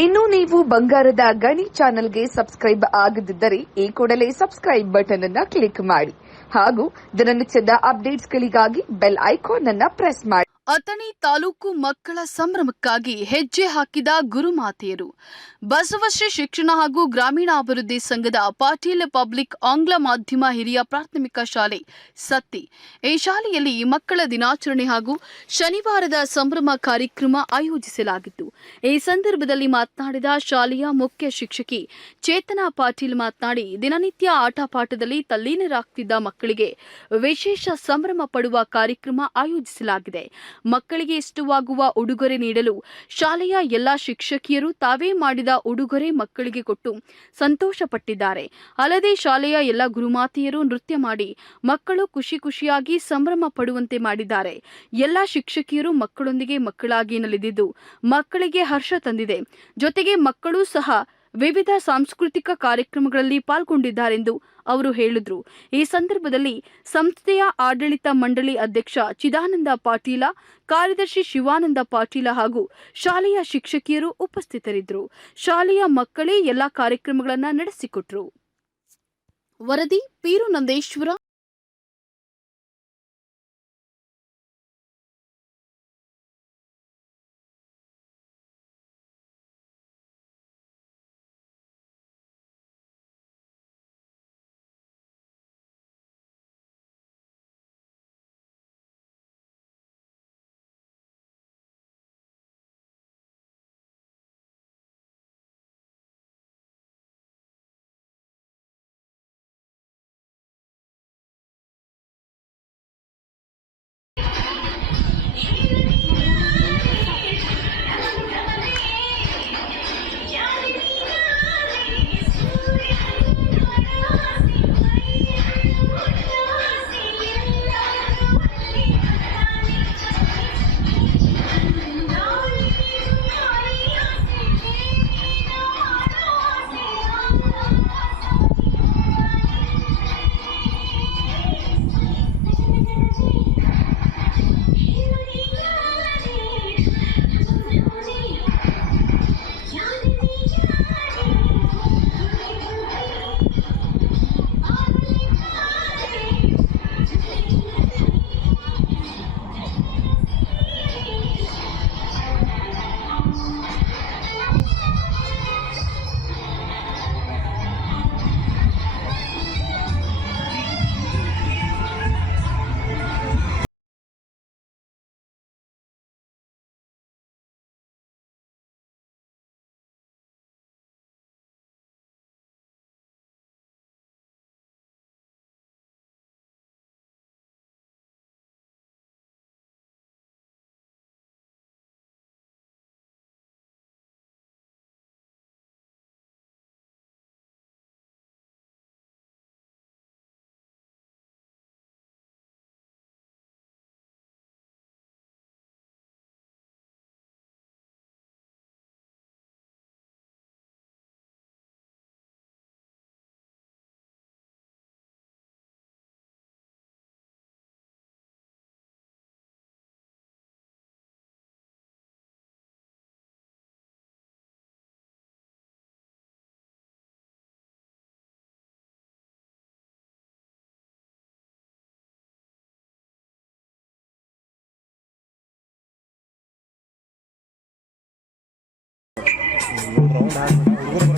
ಇನ್ನು ನೀವು ಬಂಗಾರದ ಗಣಿ ಚಾನೆಲ್ಗೆ ಸಬ್ಸ್ಕ್ರೈಬ್ ಆಗದಿದ್ದರೆ ಈ ಕೂಡಲೇ ಸಬ್ಸ್ಕ್ರೈಬ್ ಬಟನ್ ಅನ್ನು ಕ್ಲಿಕ್ ಮಾಡಿ ಹಾಗೂ ದಿನನಿತ್ಯದ ಅಪ್ಡೇಟ್ಸ್ಗಳಿಗಾಗಿ ಬೆಲ್ ಐಕಾನ್ ಅನ್ನು ಪ್ರೆಸ್ ಮಾಡಿ. ಅಥಣಿ ತಾಲೂಕು ಮಕ್ಕಳ ಸಂಭ್ರಮಕ್ಕಾಗಿ ಹೆಜ್ಜೆ ಹಾಕಿದ ಗುರುಮಾತೆಯರು. ಬಸವಶ್ರೀ ಶಿಕ್ಷಣ ಹಾಗೂ ಗ್ರಾಮೀಣಾಭಿವೃದ್ಧಿ ಸಂಘದ ಪಾಟೀಲ್ ಪಬ್ಲಿಕ್ ಆಂಗ್ಲ ಮಾಧ್ಯಮ ಹಿರಿಯ ಪ್ರಾಥಮಿಕ ಶಾಲೆ ಸತ್ತಿ. ಈ ಶಾಲೆಯಲ್ಲಿ ಮಕ್ಕಳ ದಿನಾಚರಣೆ ಹಾಗೂ ಶನಿವಾರದ ಸಂಭ್ರಮ ಕಾರ್ಯಕ್ರಮ ಆಯೋಜಿಸಲಾಗಿತ್ತು. ಈ ಸಂದರ್ಭದಲ್ಲಿ ಮಾತನಾಡಿದ ಶಾಲೆಯ ಮುಖ್ಯ ಶಿಕ್ಷಕಿ ಚೇತನಾ ಪಾಟೀಲ್ ಮಾತನಾಡಿ, ದಿನನಿತ್ಯ ಆಟಪಾಠದಲ್ಲಿ ತಲ್ಲೀನರಾಗ್ತಿದ್ದ ಮಕ್ಕಳಿಗೆ ವಿಶೇಷ ಸಂಭ್ರಮ ಪಡುವ ಕಾರ್ಯಕ್ರಮ ಆಯೋಜಿಸಲಾಗಿದೆ. ಮಕ್ಕಳಿಗೆ ಇಷ್ಟವಾಗುವ ಉಡುಗೊರೆ ನೀಡಲು ಶಾಲೆಯ ಎಲ್ಲಾ ಶಿಕ್ಷಕಿಯರು ತಾವೇ ಮಾಡಿದ ಉಡುಗೊರೆ ಮಕ್ಕಳಿಗೆ ಕೊಟ್ಟು ಸಂತೋಷಪಟ್ಟಿದ್ದಾರೆ. ಅಲ್ಲದೆ ಶಾಲೆಯ ಎಲ್ಲ ಗುರುಮಾತೆಯರು ನೃತ್ಯ ಮಾಡಿ ಮಕ್ಕಳು ಖುಷಿಯಾಗಿ ಸಂಭ್ರಮ ಪಡುವಂತೆ ಮಾಡಿದ್ದಾರೆ. ಎಲ್ಲ ಶಿಕ್ಷಕಿಯರು ಮಕ್ಕಳೊಂದಿಗೆ ಮಕ್ಕಳಾಗಿ ನಲಿದಿದ್ದು ಮಕ್ಕಳಿಗೆ ಹರ್ಷ ತಂದಿದೆ. ಜೊತೆಗೆ ಮಕ್ಕಳು ಸಹ ವಿವಿಧ ಸಾಂಸ್ಕೃತಿಕ ಕಾರ್ಯಕ್ರಮಗಳಲ್ಲಿ ಪಾಲ್ಗೊಂಡಿದ್ದಾರೆಂದು ಅವರು ಹೇಳಿದರು. ಈ ಸಂದರ್ಭದಲ್ಲಿ ಸಂಸ್ಥೆಯ ಆಡಳಿತ ಮಂಡಳಿ ಅಧ್ಯಕ್ಷ ಚಿದಾನಂದ ಪಾಟೀಲ, ಕಾರ್ಯದರ್ಶಿ ಶಿವಾನಂದ ಪಾಟೀಲ ಹಾಗೂ ಶಾಲೆಯ ಶಿಕ್ಷಕಿಯರು ಉಪಸ್ಥಿತರಿದ್ದರು. ಶಾಲೆಯ ಮಕ್ಕಳೇ ಎಲ್ಲಾ ಕಾರ್ಯಕ್ರಮಗಳನ್ನು ನಡೆಸಿಕೊಟ್ರು. ವರದಿ ಪೀರು ನಂದೇಶ್ವರ. ರೌಂಡ್ ಹಾಕಿ